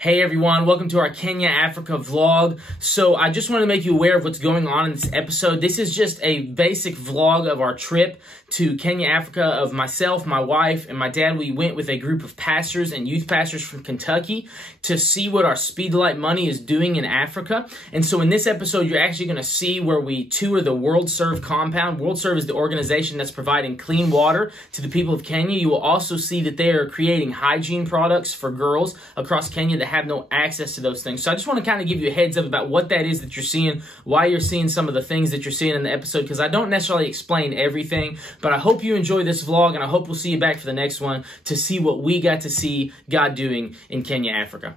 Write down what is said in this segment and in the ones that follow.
Hey everyone, welcome to our Kenya, Africa vlog. So I just want to make you aware of what's going on in this episode. This is just a basic vlog of our trip to Kenya, Africa, of myself, my wife, and my dad. We went with a group of pastors and youth pastors from Kentucky to see what our Speedline money is doing in Africa. And so in this episode, you're actually going to see where we tour the World Serve compound. World Serve is the organization that's providing clean water to the people of Kenya. You will also see that they are creating hygiene products for girls across Kenya that have no access to those things. So I just want to kind of give you a heads up about what that is that you're seeing, why you're seeing some of the things that you're seeing in the episode, because I don't necessarily explain everything, but I hope you enjoy this vlog, and I hope we'll see you back for the next one to see what we got to see God doing in Kenya, Africa.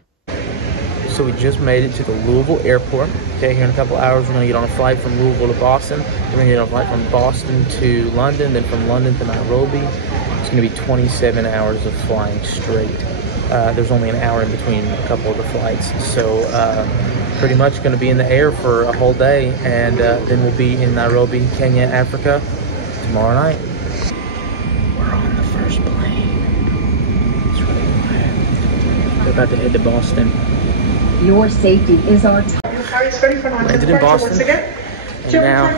So we just made it to the Louisville airport. Okay, here in a couple hours, we're going to get on a flight from Louisville to Boston. We're going to get on a flight from Boston to London, then from London to Nairobi. It's going to be 27 hours of flying straight. There's only an hour in between a couple of the flights. So pretty much going to be in the air for a whole day, and then we'll be in Nairobi, Kenya, Africa tomorrow night. We're on the first plane. It's right there. We're about to head to Boston. Your safety is our top. Landed in Boston, and now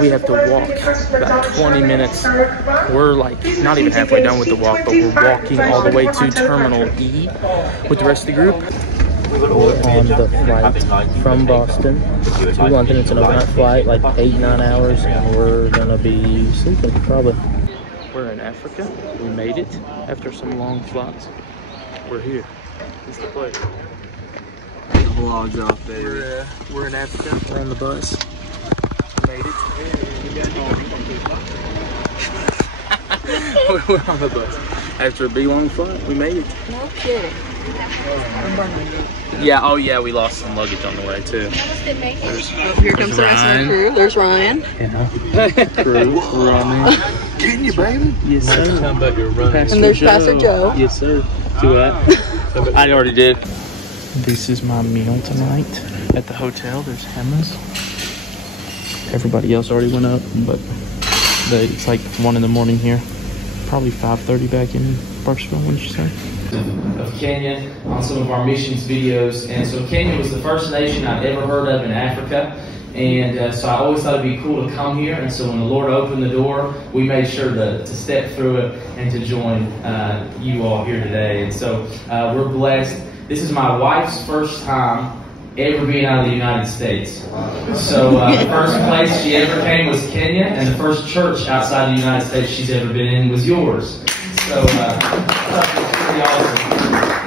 we have to walk about 20 minutes. We're like not even halfway done with the walk, but we're walking all the way to Terminal E with the rest of the group. We're on the flight from Boston to London. It's an overnight flight, like 8-9 hours, and we're gonna be sleeping probably. We're in Africa. We made it after some long flights. We're here. This is the place. The vlog's off, baby. We're in Africa. We're on the bus. We made it. We're on the bus. After a big long flight, we made it. No kidding. Yeah, oh yeah, we lost some luggage on the way too. Here comes the rest of the crew. There's Ryan. Yeah. Crew running. Can you, baby? Yes, sir. And there's Pastor Joe. Yes, sir. Do that. I already did. This is my meal tonight at the hotel. There's Hemma's. Everybody else already went up, but it's like 1 in the morning here. Probably 5:30 back in Parksville, wouldn't you say? Of Kenya on some of our missions videos. And so Kenya was the first nation I'd ever heard of in Africa. And so I always thought it'd be cool to come here. And so when the Lord opened the door, we made sure to step through it and to join you all here today. And so we're blessed. This is my wife's first time ever being out of the United States. So the first place she ever came was Kenya, and the first church outside the United States she's ever been in was yours. So that's pretty awesome.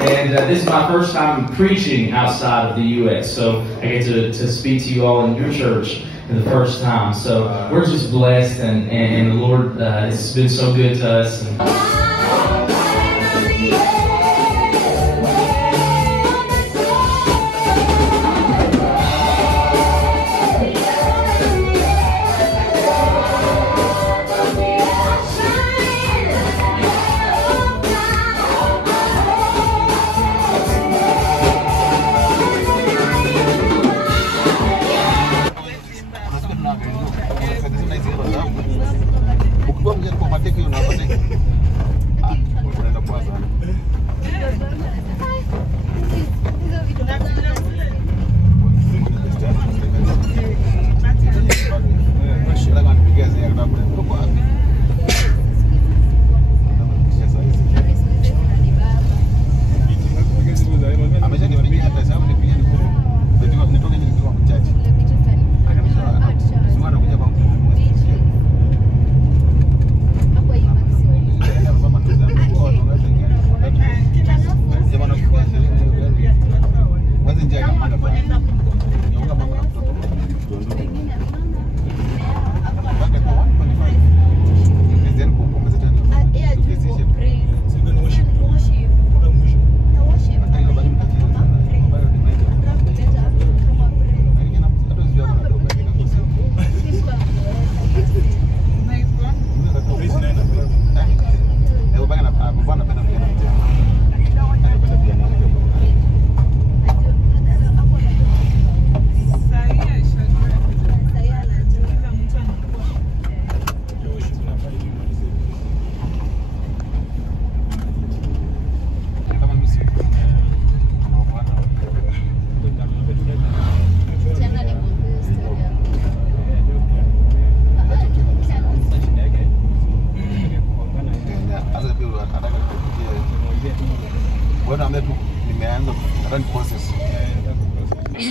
And this is my first time preaching outside of the U.S. So I get to speak to you all in your church for the first time. So we're just blessed, and the Lord has been so good to us.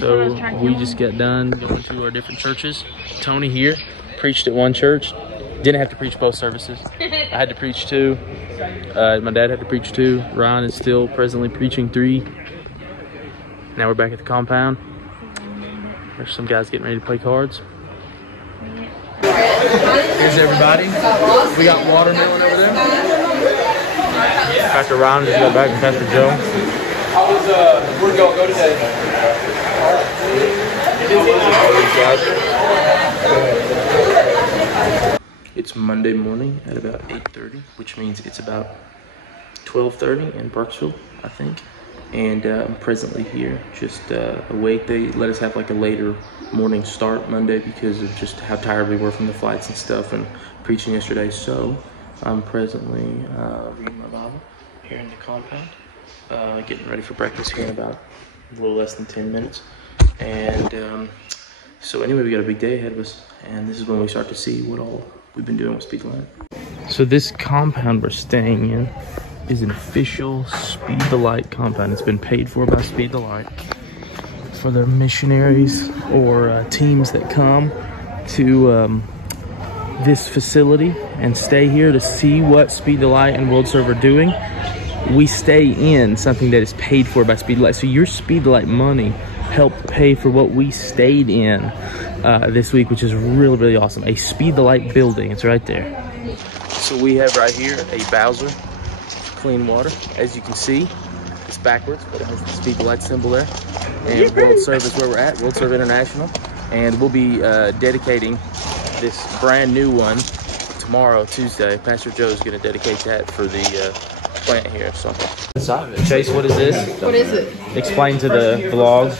So we just got done going to our different churches. Tony here preached at one church. Didn't have to preach both services. I had to preach 2. My dad had to preach 2. Ryan is still presently preaching 3. Now we're back at the compound. There's some guys getting ready to play cards. Here's everybody. We got watermelon over there. Pastor Ryan just got back and Pastor Joe. Where'd y'all go today? It's Monday morning at about 8:30, which means it's about 12:30 in Burkesville, I think. And I'm presently here, just awake. They let us have like a later morning start Monday because of just how tired we were from the flights and stuff and preaching yesterday. So I'm presently reading my Bible here in the compound, getting ready for breakfast here in about a little less than 10 minutes. And so anyway, we got a big day ahead of us, and this is when we start to see what all we've been doing with Speedline. So this compound we're staying in is an official Speed the Light compound. It's been paid for by Speed the Light for the missionaries or teams that come to this facility and stay here to see what Speed the Light and World Serve are doing. We stay in something that is paid for by Speed the Light. So your Speed the Light money helped pay for what we stayed in this week, which is really, really awesome. A Speed the Light building, it's right there. So we have right here a Bowser clean water. As you can see, it's backwards, but it has the Speed the Light symbol there. And World Serve is where we're at, World Serve International. And we'll be dedicating this brand new one tomorrow, Tuesday. Pastor Joe's gonna dedicate that for the plant here. So, Chase, what is this? What is it? Explain to the vlog.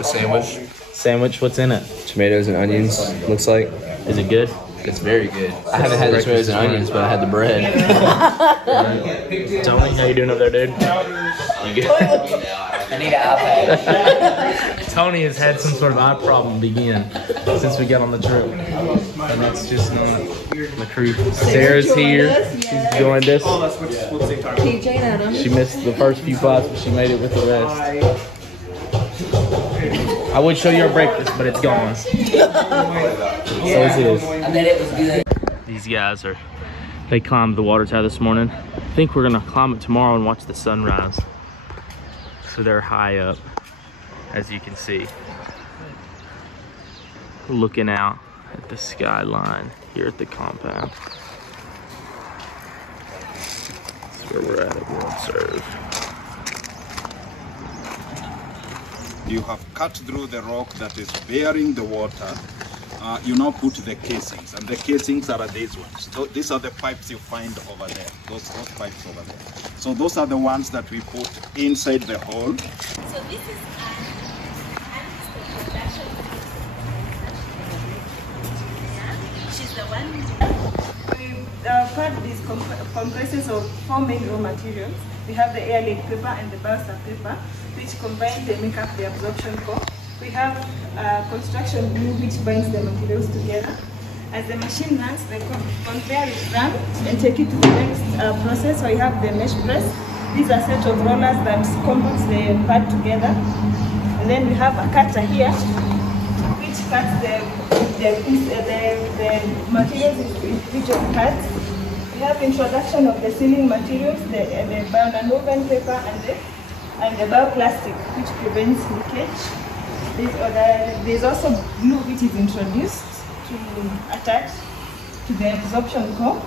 A sandwich. Sandwich, what's in it? Tomatoes and onions, looks like. Is it good? It's very good. I haven't had the tomatoes and onions, but I had the bread. Tony, how you doing up there, dude? You good? I need an iPad. Tony has had some sort of eye problem begin since we got on the trip. And that's just not the truth. Sarah's here. She's joined us. TJ and Adam. She missed the first few pots, but she made it with the rest. I would show you our breakfast, but it's gone. So it is. I bet it was good. These guys they climbed the water tower this morning. I think we're gonna climb it tomorrow and watch the sunrise. So they're high up, as you can see, looking out at the skyline here at the compound. That's where we're at World Serve. You have cut through the rock that is bearing the water. You now put the casings, and the casings are these ones. So these are the pipes you find over there, those pipes over there. So those are the ones that we put inside the hole. So this is production. She's the one. Part is comprises of 4 main raw materials. We have the air laid paper and the balsa paper, which combined they make up the absorption core. We have construction glue, which binds the materials together. As the machine runs, the conveyor is run and take it to the next process. So you have the mesh press. These are a set of rollers that compacts the part together. And then we have a cutter here, which cuts the materials into individual parts. We have introduction of the sealing materials, the bio-nonwoven paper and the bioplastic, which prevents leakage. There's also glue which is introduced to attach to the absorption core.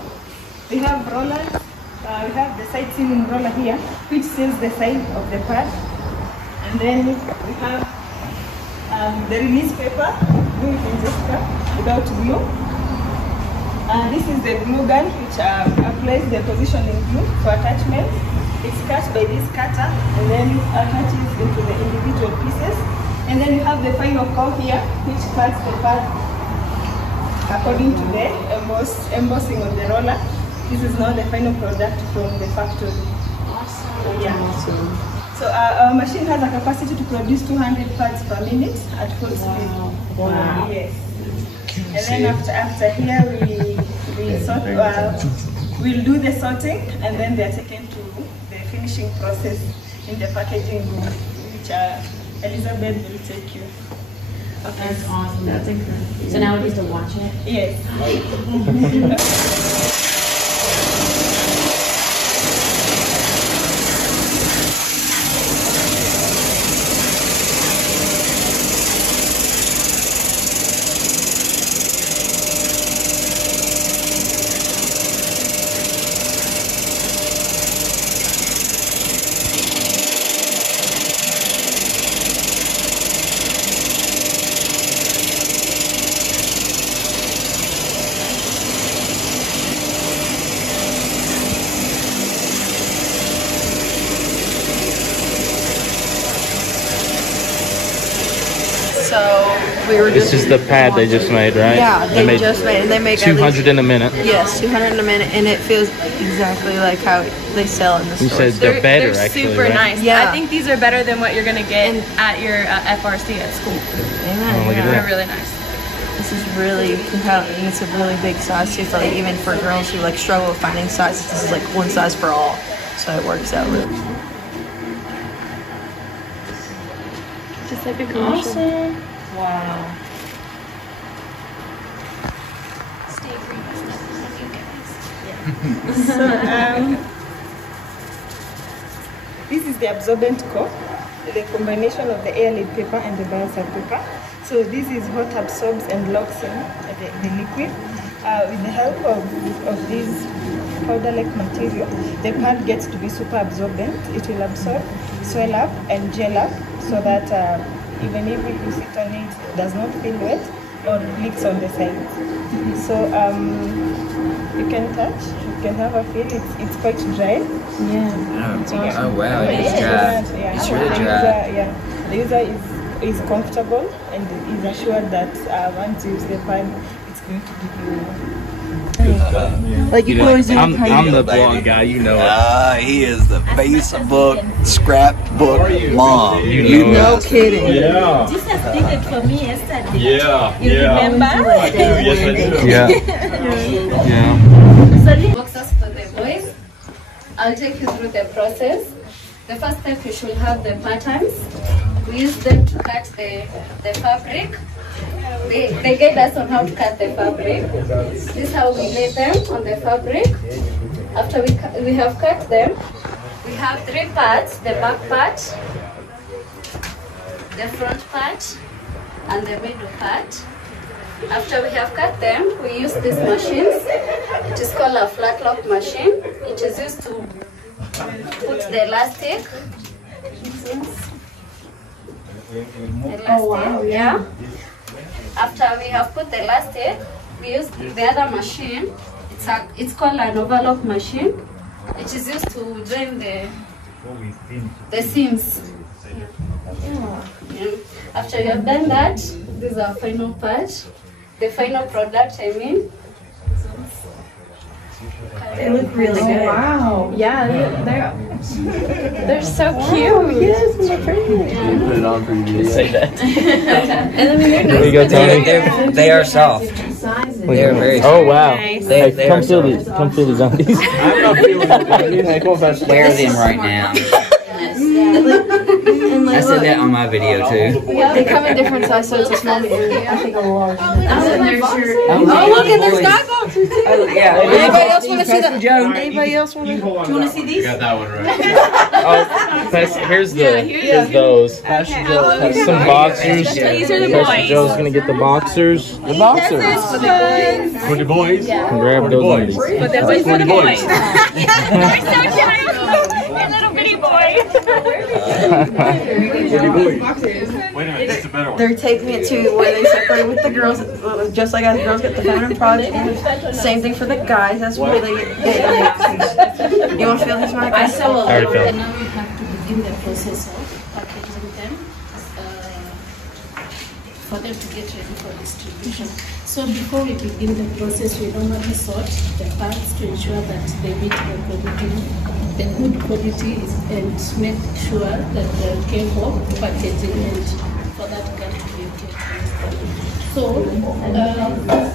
We have rollers. We have the side sealing roller here, which seals the side of the pad. And then we have the release paper, glue it in just without glue. This is the glue gun, which applies the positioning glue for attachment. It's cut by this cutter and then attaches into the individual pieces. And then you have the final core here, which cuts the pad according to the embossing on the roller. This is now the final product from the factory. Awesome. Yeah. Awesome. So our machine has a capacity to produce 200 pads per minute at full speed. Wow. Yes. And then after here we'll do the sorting, and then they're taken to the finishing process in the packaging room, which Elizabeth will take you. Okay. That's awesome. That's incredible. So now we need to watch it? Yes. So we were This is the pad they just made, right? Yeah, they just made, and they make 200 in a minute. Yes, 200 in a minute, and it feels exactly like how they sell in the You store. said they're better, actually, super right? nice. Yeah. I think these are better than what you're gonna get at your FRC at school. Amen. Oh, look at They're that. really nice. This is really compelling, and it's a really big size too. For like even for girls who like struggle with finding sizes, this is like one size for all, so it works out really. Just like a commercial. Awesome. Wow. So this is the absorbent core, the combination of the air lead paper and the biocide paper. So this is what absorbs and locks in the liquid. With the help of this powder-like material, the pad gets to be super absorbent. It will absorb, swell up, and gel up, so that even if you sit on it, it does not feel wet or leaks on the sides. So you can touch, you can have a feel. It's quite dry. Oh wow, it's dry. It's really dry. The user is comfortable and is assured that once you use the pad, it's going to give you. Like you can always do. I'm the blog guy, you know it. He is the Facebook scrapbook mom. You know No it. kidding. Jesus did it for me yesterday. Yeah, You remember? Yes, I do. Yeah. Boxes for the boys. I'll take you through the process. The first step, you should have the patterns. We use them to cut the fabric. They guide us on how to cut the fabric. This is how we lay them on the fabric. After we have cut them, we have three parts: the back part, the front part, and the middle part. After we have cut them, we use these machines. It is called a flat lock machine. It is used to put the elastic. Yeah. After we have put the elastic, we use the other machine. It's called an overlock machine. It is used to join the seams. Yeah. After you have done that, this is our final part. The final product, I mean. They look really good. Wow. Yeah, they're so cute. Yes, it's pretty. Put it on for you. Say that. And I mean, they're There you go, Tony. They are soft. sizes. They are very Oh wow! Nice. Hey, They come are feel these. Come feel these undies. I'm not feeling it. Wear them right now. And like, I said that on my video too. they come in different sizes, so it's a small, medium. I think a large. And then there's your. Oh, look at their skyboxes too. Oh, yeah. Anybody else want to see that? Anybody else want to? Do you want to see these? You got that one right. Oh, here's those. Some boxers. These are the Pastor boys. Joe's gonna get the boxers. The boxers. For the boys. And grab those undies. But the boys for the boys. They're so cute. They're little bitty boys. For the boys. Wait a minute, it's a better one. They're taking it to where they separate with the girls, just like as girls get the feminine product. Same thing for the guys. That's where they you want to feel this, Mike? I sew a Already lot. felt. And now we have to begin the process of packaging them for them to get ready for distribution. So before we begin the process, we normally sort the parts to ensure that they meet the good quality and make sure that they're capable of packaging and for that gun to be okay. So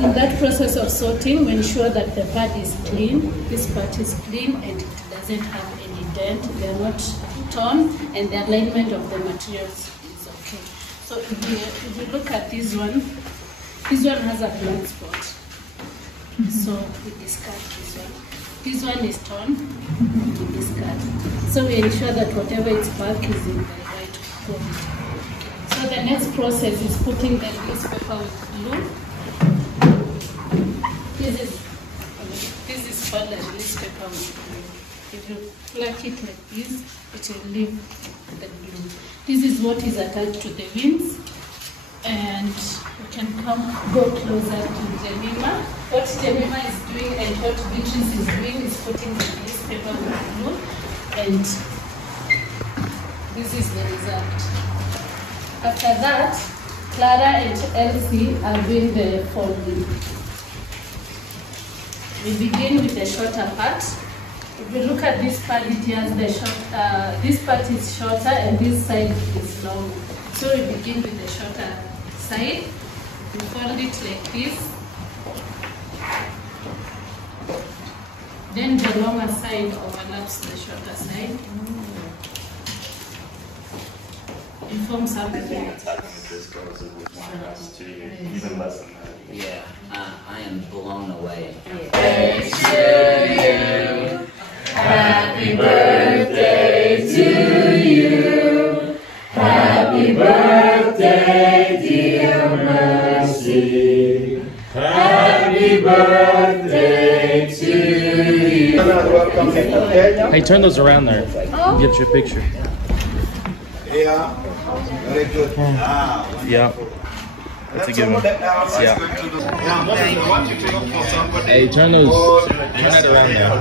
in that process of sorting, we ensure that the pad is clean, this part is clean and it doesn't have any dent. They are not torn and the alignment of the materials is okay. So if you look at this one has a black spot. So we discard this one. This one is torn, we discard. So we ensure that whatever is back is in the right quality. So the next process is putting the newspaper with glue. This is called a newspaper with glue. If you pluck it like this, it will leave the glue. This is what is attached to the wings. And we can go closer to Jemima. What Jemima is doing and what Beatrice is doing is putting the newspaper with glue, and this is the result. After that, Clara and Elsie are doing the folding. We begin with the shorter part. If you look at this part, it has the this part is shorter and this side is long. So we begin with the shorter side. We fold it like this. Then the longer side overlaps the shorter side. It forms up. This goes with 1 house to you, even less than that. Yeah, I am blown away. Happy birthday to you. Happy birthday, dear Mercy. Happy birthday to you. Hey, turn those around there. Get your picture. Yeah, very good. Yeah. That's a good one. Yeah. Hey, turn that around now.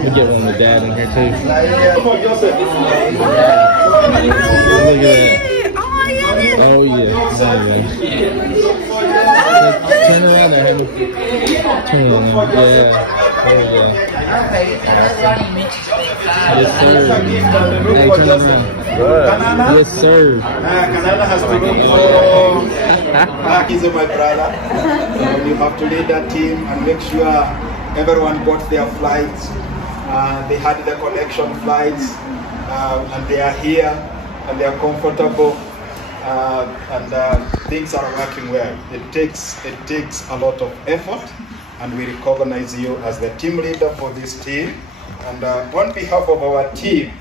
We get one with Dad in here too. Look at that. Oh yeah. Turn around there, honey. Turn around. Yeah. Oh yeah. Yes, sir. Hey, turn around. Yes, sir. Canada has taken Mark is my brother. So you have to lead that team and make sure everyone bought their flights. They had the connection flights, and they are here and they are comfortable, and things are working well. It takes a lot of effort, and we recognize you as the team leader for this team. And on behalf of our team,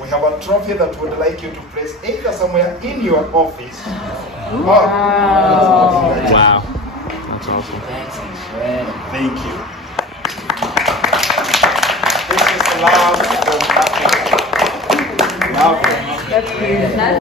we have a trophy that we'd like you to place either somewhere in your office. Wow. Wow. That's awesome. Thank you. This is love from Africa. Love. That's beautiful.